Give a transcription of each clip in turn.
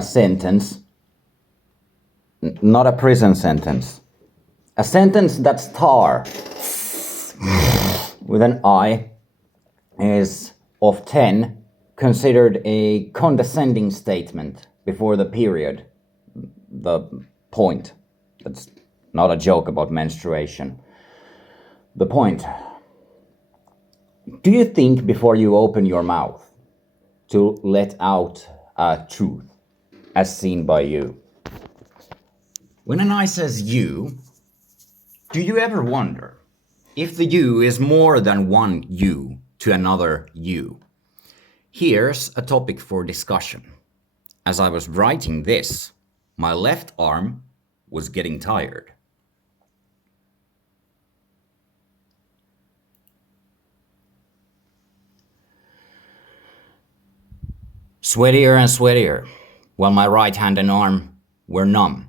a sentence, not a prison sentence, a sentence that starts with an I is of 10 considered a condescending statement before the period, the point. That's not a joke about menstruation. The point. Do you think before you open your mouth to let out a truth as seen by you? When an I says you, do you ever wonder if the you is more than one you to another you? Here's a topic for discussion. As I was writing this, my left arm was getting tired. Sweatier and sweatier, while my right hand and arm were numb.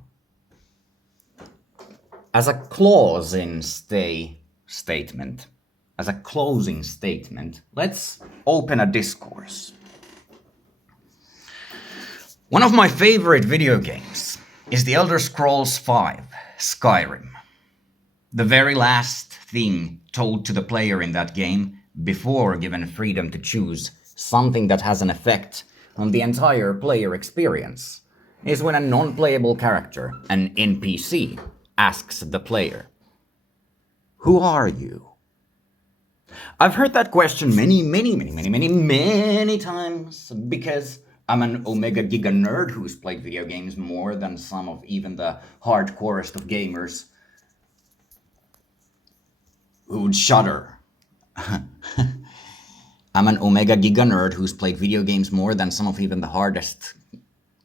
As a closing statement, let's open a discourse. One of my favorite video games is The Elder Scrolls V, Skyrim. The very last thing told to the player in that game, before given freedom to choose something that has an effect on the entire player experience, is when a non-playable character, an NPC, asks the player, "Who are you?" I've heard that question many times because I'm an omega giga nerd who's played video games more than some of even the hardcorest of gamers who'd shudder. I'm an omega giga nerd who's played video games more than some of even the hardest,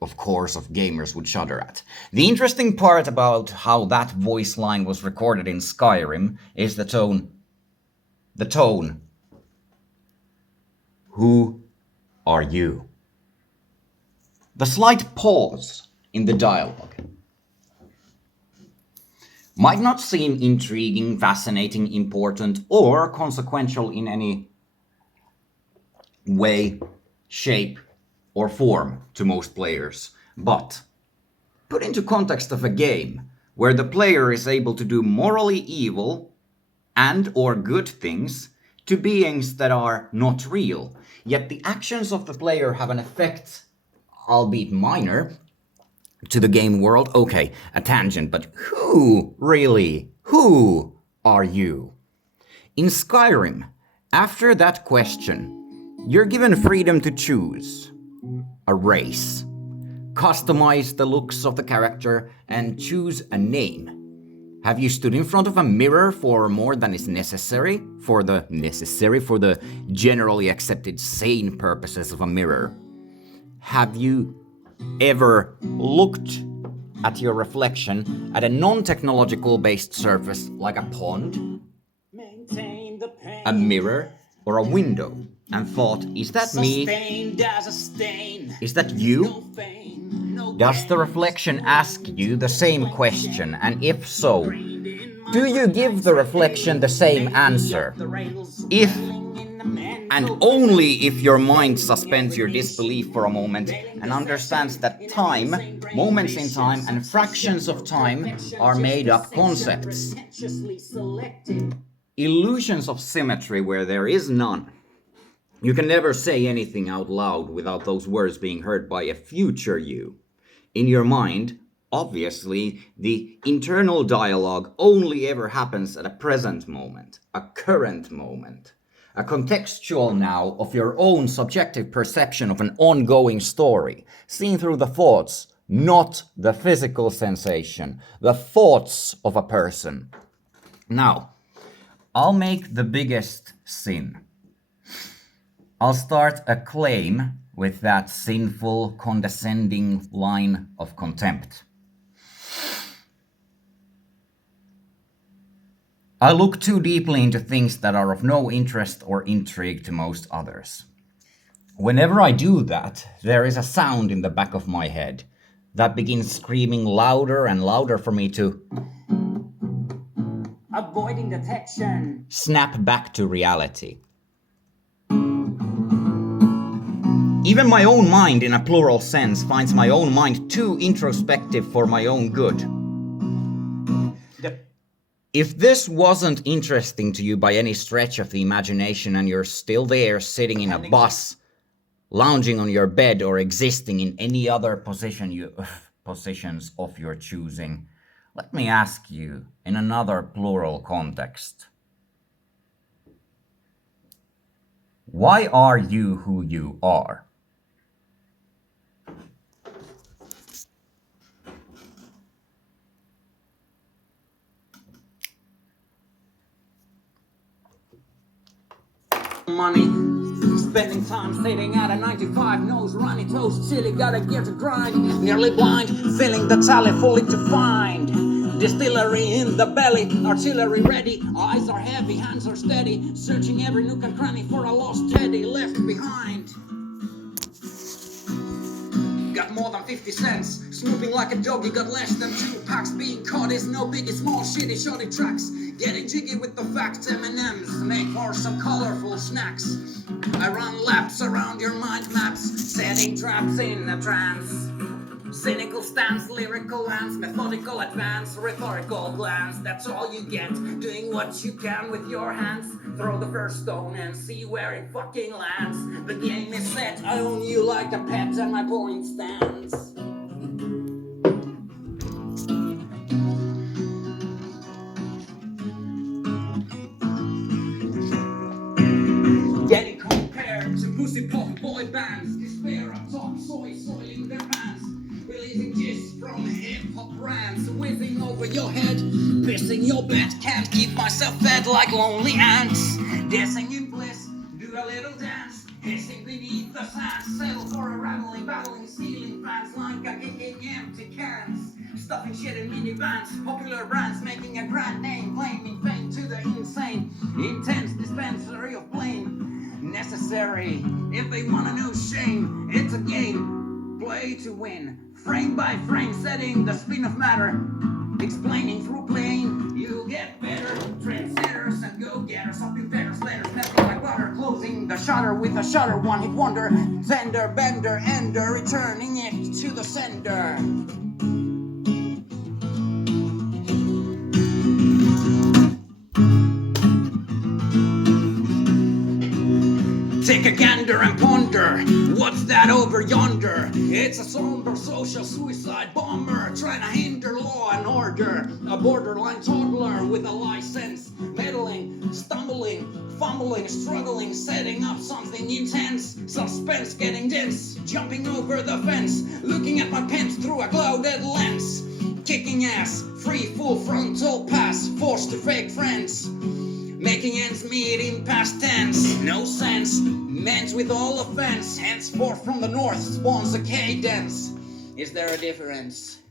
of course, of gamers would shudder at. The interesting part about how that voice line was recorded in Skyrim is the tone. The tone. Who are you? The slight pause in the dialogue might not seem intriguing, fascinating, important, or consequential in any way, shape, or form to most players, but put into context of a game where the player is able to do morally evil and or good things to beings that are not real, yet the actions of the player have an effect, albeit minor, to the game world. Okay, a tangent, but who are you? In Skyrim, after that question, you're given freedom to choose a race, customize the looks of the character, and choose a name. Have you stood in front of a mirror for more than is necessary for the generally accepted sane purposes of a mirror? Have you ever looked at your reflection at a non-technological based surface like a pond, a mirror, or a window and thought, is that me? Is that you? Does the reflection ask you the same question? And if so, do you give the reflection the same answer? If and only if your mind suspends your disbelief for a moment and understands that time, moments in time, and fractions of time are made up concepts. Illusions of symmetry where there is none. You can never say anything out loud without those words being heard by a future you. In your mind, obviously, the internal dialogue only ever happens at a present moment, a current moment, a contextual now of your own subjective perception of an ongoing story, seen through the thoughts, not the physical sensation, the thoughts of a person. Now, I'll make the biggest sin. I'll start a claim with that sinful, condescending line of contempt. I look too deeply into things that are of no interest or intrigue to most others. Whenever I do that, there is a sound in the back of my head that begins screaming louder and louder for me to avoiding detection. Snap back to reality. Even my own mind, in a plural sense, finds my own mind too introspective for my own good. If this wasn't interesting to you by any stretch of the imagination and you're still there sitting in a bus, lounging on your bed, or existing in any other positions of your choosing, let me ask you in another plural context. Why are you who you are? Money, spending time sitting at a 95, nose runny toes, chilly, gotta get to grind, nearly blind, feeling the tally fully to find. Distillery in the belly, artillery ready, eyes are heavy, hands are steady, searching every nook and cranny for a lost teddy left behind. Got more than 50 cents, snooping like a doggy, got less than 2 packs, being caught is no biggie, small shitty shoddy tracks, getting jiggy with the facts, M&Ms, make for some colorful snacks. I run laps around your mind maps, setting traps in a trance. Cynical stance, lyrical lance, methodical advance, rhetorical glance, that's all you get, doing what you can with your hands. Throw the first stone and see where it fucking lands. The game is set, I own you like a pet and my point stands. Getting compared to pussy pop boy bands, despair of top soy soiling their pants, releasing gist from hip-hop brands, whizzing over your head, pissing your bed, can't keep myself fed like lonely ants, dancing in bliss, do a little dance, hissing beneath the sand, settle for a rattling, battling, ceiling fans like a kicking empty cans, stuffing shit in minivans, popular brands making a grand name, claiming fame to the insane, intense dispensary of blame, necessary if they wanna know shame, it's a game, play to win, frame by frame, setting the spin of matter, explaining through playing, you'll get better, trendsetters and go-getters, hopping beggars, letters, melting like butter, closing the shutter with a shutter, one-hit wonder, tender, bender, ender, returning it to the sender. Take a gander and ponder, what's that over yonder? It's a somber social suicide bomber, trying to hinder law and order. A borderline toddler with a license, meddling, stumbling, fumbling, struggling, setting up something intense. Suspense getting dense, jumping over the fence, looking at my pens through a clouded lens. Kicking ass, free full frontal pass, forced to fake friends. Making ends meet in past tense, no sense, meant with all offense, henceforth from the north spawns a cadence. Is there a difference?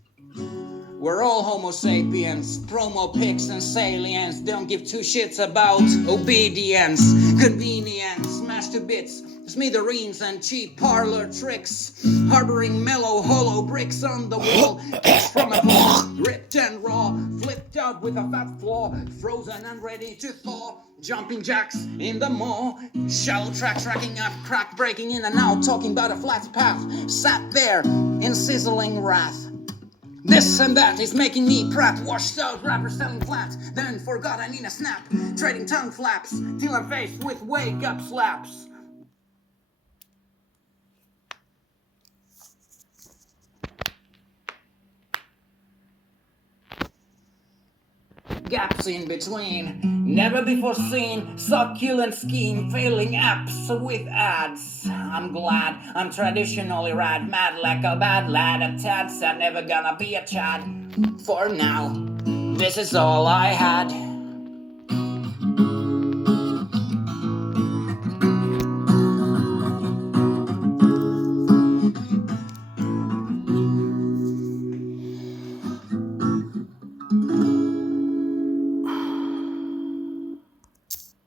We're all homo sapiens, promo pics and salients, don't give two shits about obedience, convenience, smashed to bits, smithereens and cheap parlor tricks, harboring mellow hollow bricks on the wall, kicks from a ball, ripped and raw, flipped out with a fat flaw, frozen and ready to thaw, jumping jacks in the mall, shallow tracks racking up, crack breaking in and out, talking about a flat path, sat there in sizzling wrath. This and that is making me prat, washed out rapper selling flat, then forgotten in a snap, trading tongue flaps, till I'm faced with wake up slaps. Gaps in between, never before seen, succulent scheme, failing apps with ads. I'm glad I'm traditionally rad, mad like a bad lad, a tad sad, never gonna be a chad. For now, this is all I had.